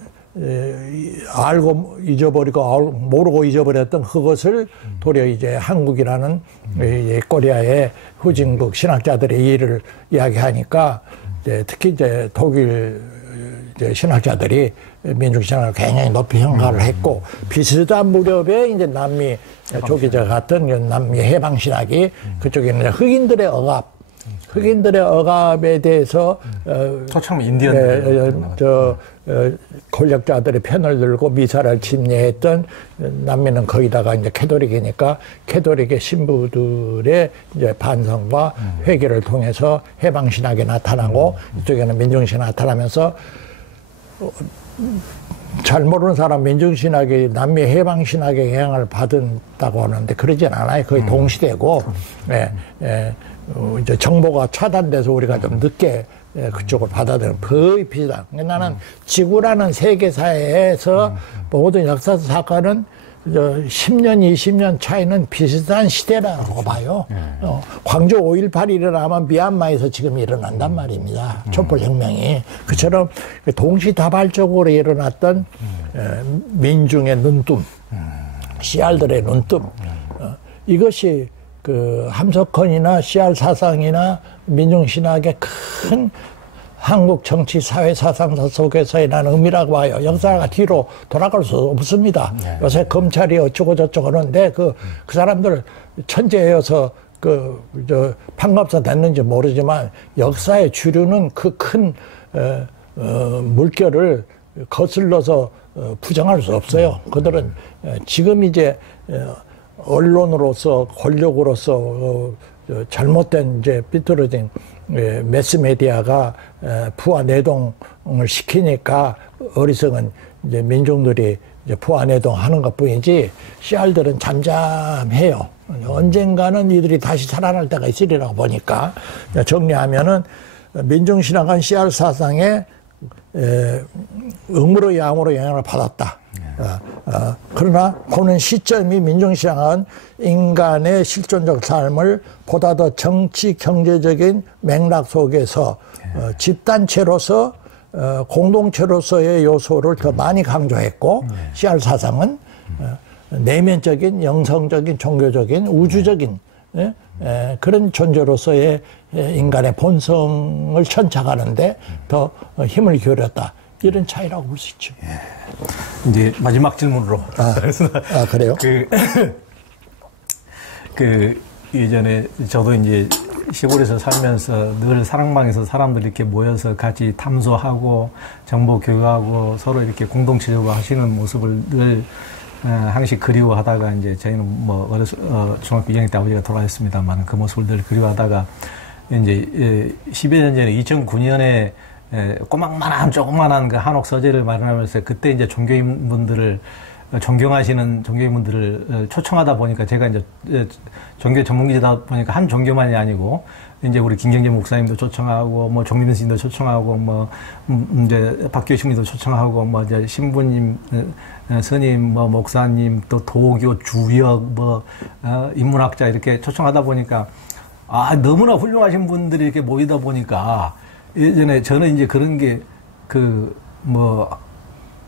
알고 잊어버리고 모르고 잊어버렸던 그것을 도리어 이제 한국이라는 코리아의 후진국 신학자들의 일을 이야기하니까 이제 특히 이제 독일 신학자들이 민중신학을 굉장히 높이 평가를 했고, 비슷한 무렵에 이제 남미 조기자 같은 남미 해방신학이 그쪽에는 이제 흑인들의 억압에 대해서 초창 인디언 권력자들의 편을 들고 미사를 침례했던, 남미는 거기다가 이제 캐톨릭이니까 캐톨릭의 신부들의 이제 반성과 회개를 통해서 해방신학이 나타나고, 이쪽에는 민중신학이 나타나면서, 잘 모르는 사람 민중신학이 남미 해방신학의 영향을 받았다고 하는데 그러진 않아요. 거의 동시대고, 이제 정보가 차단돼서 우리가 좀 늦게 그쪽을 받아들이는 거의 비슷한. 나는 지구라는 세계사회에서 모든 역사 사건은 10년, 20년 차이는 비슷한 시대라고 봐요. 광주 5.18이 일어나면 미얀마에서 지금 일어난단 말입니다. 촛불혁명이. 그처럼 동시다발적으로 일어났던 민중의 눈뜸, 씨알들의 눈뜸, 이것이 그 함석헌이나 씨알 사상이나 민중신학의 큰 한국 정치 사회 사상사 속에서의 나는 의미라고 봐요. 역사가 뒤로 돌아갈 수 없습니다. 요새 검찰이 어쩌고 저쩌고 하는데 그 사람들 천재여서 판검사 됐는지 모르지만 역사의 주류는 그 큰 물결을 거슬러서 부정할 수 없어요. 그들은 지금 이제 언론으로서 권력으로서 잘못된 이제 삐뚤어진 매스메디아가 부하 내동을 시키니까 어리석은 이제 민중들이 이제 부하 내동하는 것뿐이지, 씨알들은 잠잠해요. 언젠가는 이들이 다시 살아날 때가 있으리라고 보니까, 정리하면은 민중신학은 씨알 사상에 음으로 양으로 영향을 받았다. 그러나 그는 시점이 민중신학은 인간의 실존적 삶을 보다 더 정치 경제적인 맥락 속에서 집단체로서 공동체로서의 요소를 더 많이 강조했고, 씨알 사상은 내면적인 영성적인 종교적인 우주적인 그런 존재로서의 인간의 본성을 천착하는데 더 힘을 기울였다. 이런 차이라고 볼 수 있죠. 이제 마지막 질문으로. 그래요? 예전에 저도 이제 시골에서 살면서 늘 사랑방에서 사람들이 이렇게 모여서 같이 탐소하고 정보 교류하고 서로 이렇게 공동체적으로 하시는 모습을 늘 항상 그리워하다가, 이제 저희는 뭐 중학교 2학년 때 아버지가 돌아가셨습니다만 그 모습을 늘 그리워하다가, 이제 10여 년 전에 2009년에 조그만한 그 한옥 서재를 마련하면서 그때 이제 존경하시는 종교인분들을 초청하다 보니까, 제가 이제 종교 전문기자다 보니까 한 종교만이 아니고 이제 우리 김경재 목사님도 초청하고, 뭐 정민선 스님도 초청하고, 뭐 이제 박규 스님도 초청하고, 뭐 이제 신부님, 스님, 뭐 목사님, 또 도교, 주역, 인문학자 이렇게 초청하다 보니까, 너무나 훌륭하신 분들이 이렇게 모이다 보니까, 예전에 저는 이제 그런 게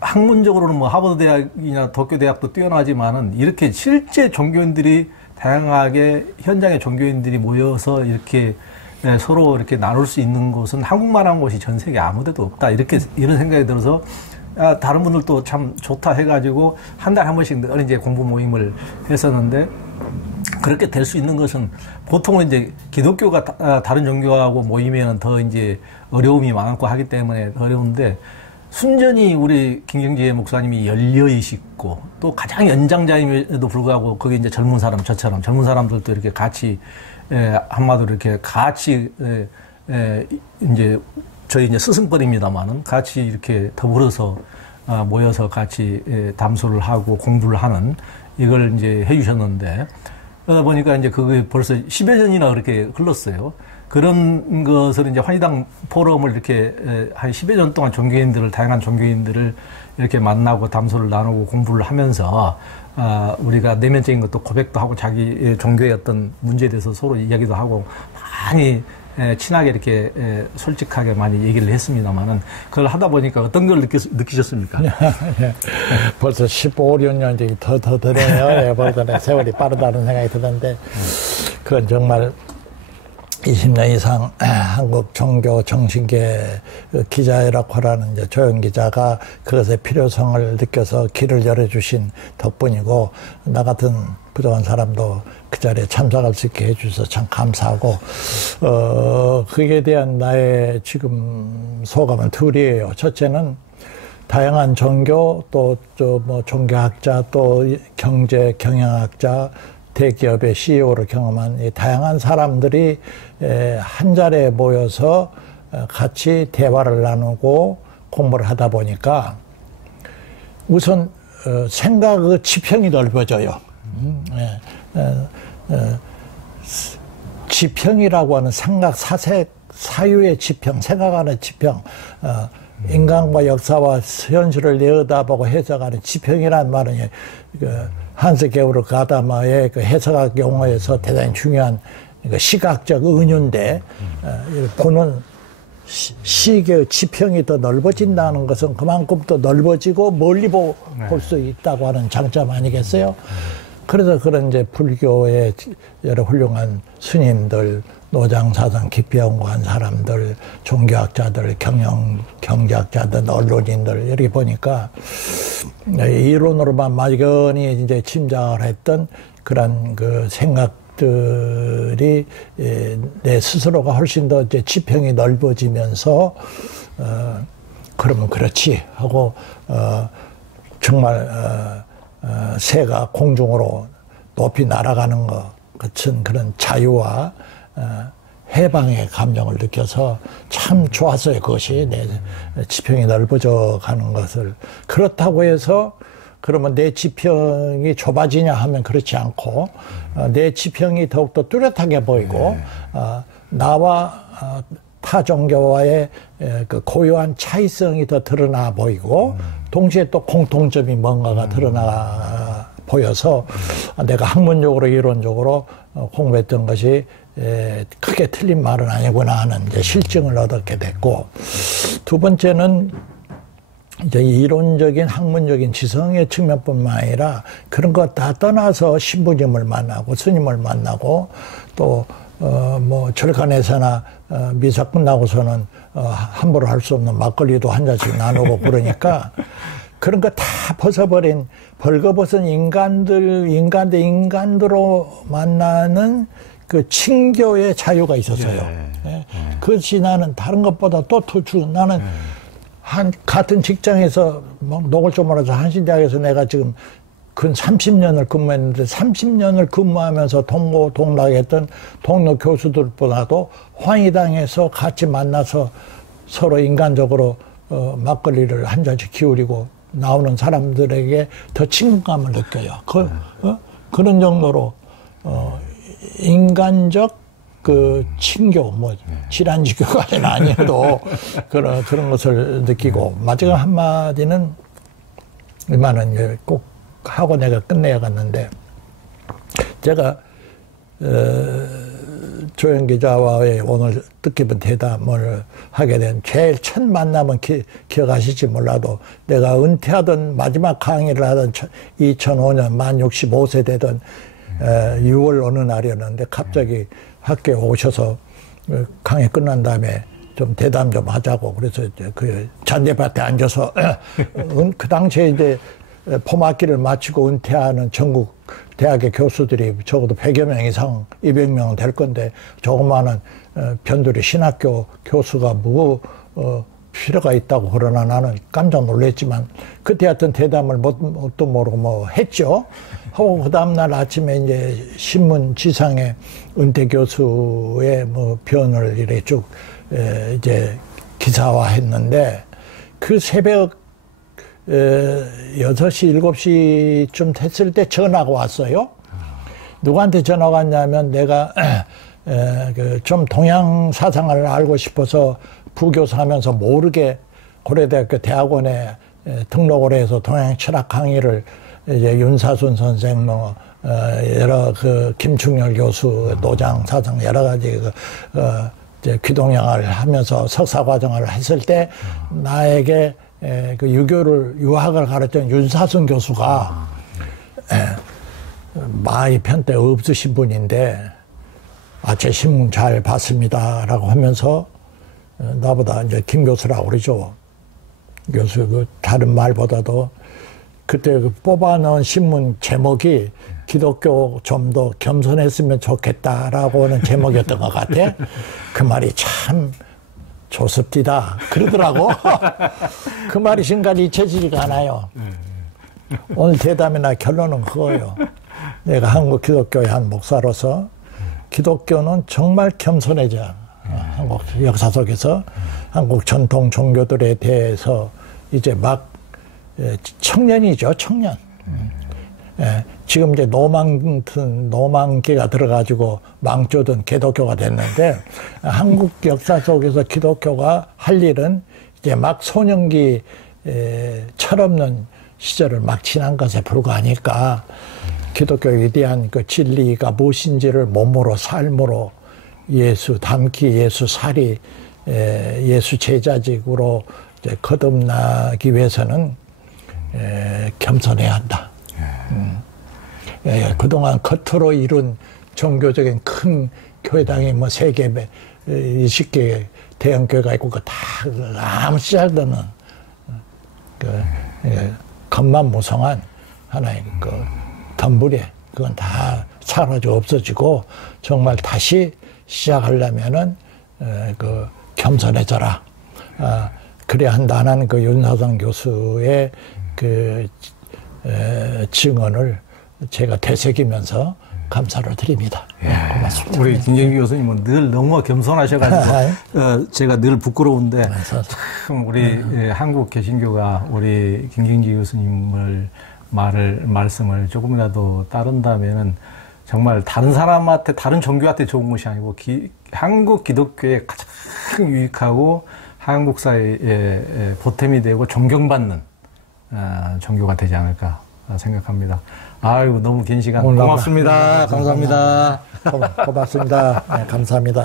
학문적으로는 하버드 대학이나 도쿄 대학도 뛰어나지만은, 이렇게 실제 종교인들이 다양하게 현장의 종교인들이 모여서 이렇게 서로 이렇게 나눌 수 있는 곳은 한국만한 곳이 전 세계 아무데도 없다. 이런 생각이 들어서, 다른 분들도 참 좋다 해가지고 한 달에 한 번씩 늘 이제 공부 모임을 했었는데, 그렇게 될 수 있는 것은 보통은 이제 기독교가 다른 종교하고 모이면 더 이제 어려움이 많고 하기 때문에 어려운데, 순전히 우리 김경재 목사님이 열려있고 또 가장 연장자임에도 불구하고 거기 이제 젊은 사람, 저처럼 젊은 사람들도 이렇게 같이 한마디로 이렇게 같이 이제 저희 이제 스승뻘입니다만은 같이 이렇게 더불어서 모여서 같이 담소를 하고 공부를 하는 이걸 이제 해주셨는데, 그러다 보니까 이제 그게 벌써 10여 년이나 그렇게 흘렀어요. 그런 것을 이제 환희당 포럼을 이렇게 한 10여 년 동안 다양한 종교인들을 이렇게 만나고 담소를 나누고 공부를 하면서, 우리가 내면적인 것도 고백도 하고 자기 종교의 어떤 문제에 대해서 서로 이야기도 하고 많이 친하게 이렇게 솔직하게 많이 얘기를 했습니다만은, 그걸 하다 보니까 어떤 걸 느끼셨습니까? 벌써 15, 16년 전이 더 되네요. 벌써 세월이 빠르다는 생각이 드는데, 그건 정말 20년 이상 한국 종교 정신계 기자라고 하라는 이제 조영 기자가 그것의 필요성을 느껴서 길을 열어주신 덕분이고, 나 같은 부족한 사람도 그 자리에 참석할 수 있게 해주셔서 참 감사하고, 그에 대한 나의 지금 소감은 둘이에요. 첫째는 다양한 종교, 또 뭐 종교학자, 또 경제 경영학자, 대기업의 CEO를 경험한 이 다양한 사람들이 한 자리에 모여서 같이 대화를 나누고 공부를 하다 보니까 우선 생각의 지평이 넓어져요. 지평이라고 하는 생각, 사유의 지평, 생각하는 지평, 인간과 역사와 현실을 내어다보고 해석하는 지평이라는 말은 한스 게우르 가다마의 그 해석학 용어에서 대단히 중요한 시각적 은유인데, 보는 시계의 지평이 더 넓어진다는 것은 그만큼 더 넓어지고 멀리 볼 수 있다고 하는 장점 아니겠어요? 그래서 그런 이제 불교의 여러 훌륭한 스님들, 노장사상 깊이 연구한 사람들, 종교학자들, 경제학자들, 언론인들 이렇게 보니까 이론으로만 막연히 이제 짐작을 했던 그런 그 생각들이 내 스스로가 훨씬 더 이제 지평이 넓어지면서 그러면 그렇지 하고 정말 새가 공중으로 높이 날아가는 것 같은 그런 자유와 해방의 감정을 느껴서 참 좋았어요. 그것이 내 지평이 넓어져 가는 것을. 그렇다고 해서 그러면 내 지평이 좁아지냐 하면 그렇지 않고, 내 지평이 더욱더 뚜렷하게 보이고, 나와 타 종교와의 그 고유한 차이성이 더 드러나 보이고, 동시에 또 공통점이 뭔가가 드러나 보여서 내가 학문적으로 이론적으로 공부했던 것이 크게 틀린 말은 아니구나 하는 이제 실증을 얻게 됐고, 두 번째는 이제 이론적인 학문적인 지성의 측면뿐만 아니라 그런 것 다 떠나서 신부님을 만나고 스님을 만나고 또 뭐 절간에서나 미사 끝나고서는 함부로 할 수 없는 막걸리도 한 잔씩 나누고 그러니까 그런 거 다 벗어버린 벌거벗은 인간 대 인간으로 만나는 그 친교의 자유가 있었어요. 그것이 나는 다른 것보다 또 나는 같은 직장에서 뭐 노골적으로 한신대학에서 내가 지금 근 30년을 근무했는데 30년을 근무하면서 동락했던 동료 교수들보다도 황희당에서 같이 만나서 서로 인간적으로 막걸리를 한 잔씩 기울이고 나오는 사람들에게 더 친근감을 느껴요. 그런 정도로 인간적 그 친교, 뭐 질환지교까지는 아니어도 그런 것을 느끼고, 마지막 한마디는 이만은 이제 꼭 하고 내가 끝내야겠는데, 제가 조영 기자와의 오늘 뜻깊은 대담을 하게 된 제일 첫 만남은 기억하실지 몰라도, 내가 은퇴하던 마지막 강의를 하던 2005년 만 65세 되던 6월 어느 날이었는데 갑자기 학교에 오셔서 강의 끝난 다음에 좀 대담 좀 하자고, 그래서 이제 그 잔디밭에 앉아서 그 당시에 이제 봄학기를 마치고 은퇴하는 전국 대학의 교수들이 적어도 100여 명 이상, 200명은 될 건데, 조그마한 변두리 신학교 교수가 필요가 있다고 그러나 나는 깜짝 놀랐지만, 그때 하여튼 대담을 뭣도 모르고 뭐 했죠. 하고 그 다음날 아침에 이제 신문 지상에 은퇴 교수의 뭐 변을 이렇게 쭉 이제 기사화했는데, 그 새벽 6시, 7시쯤 됐을 때 전화가 왔어요. 누구한테 전화가 왔냐면, 내가 좀 동양 사상을 알고 싶어서 부교수 하면서 모르게 고려대학교 대학원에 등록을 해서 동양 철학 강의를 이제 윤사순 선생, 여러 김충렬 교수, 노장 사상 여러 가지 이제 귀동양을 하면서 석사 과정을 했을 때 나에게 그 유학을 가르쳤던 윤사순 교수가 마이 편때 없으신 분인데, 제 신문 잘 봤습니다라고 하면서 나보다 이제 김 교수라고 그러죠. 교수 그 다른 말보다도 그때 그 뽑아놓은 신문 제목이 기독교 좀 더 겸손했으면 좋겠다라고 하는 제목이었던 것 같아. 그 말이 참 좋습디다 그러더라고. 그 말이 지금까지 잊혀지지가 않아요. 오늘 대담이나 결론은 그거예요. 내가 한국 기독교의 한 목사로서 기독교는 정말 겸손해져. 한국 역사 속에서 한국 전통 종교들에 대해서 이제 막 청년이죠, 청년. 지금 이제 노망기가 들어가지고 망조든 기독교가 됐는데 한국 역사 속에서 기독교가 할 일은 이제 막 소년기 철없는 시절을 막 지난 것에 불과하니까 기독교에 대한 그 진리가 무엇인지를 몸으로 삶으로 예수 담기, 예수 살이, 예수 제자직으로 이제 거듭나기 위해서는 겸손해야 한다. 그동안 겉으로 이룬 종교적인 큰 교회당이 뭐 3개, 20개 대형 교회가 있고 그 다 아무 시작도 없는 겉만 무성한 하나의 그 덤불에 그건 다 사라져 없어지고 정말 다시 시작하려면은 그 겸손해져라. 그래야 한다는 그 윤사성 교수의 그 증언을 제가 되새기면서 감사를 드립니다. 고맙습니다. 우리 김경기 교수님은 늘 너무 겸손하셔가지고 제가 늘 부끄러운데 참 우리 한국 개신교가 우리 김경기 교수님을 말씀을 조금이라도 따른다면은 정말 다른 사람한테 다른 종교한테 좋은 것이 아니고 한국 기독교에 가장 유익하고 한국 사회에 보탬이 되고 존경받는 종교가 되지 않을까 생각합니다. 아유 너무 긴 시간 고맙습니다. 감사합니다. 고맙습니다. 네, 감사합니다.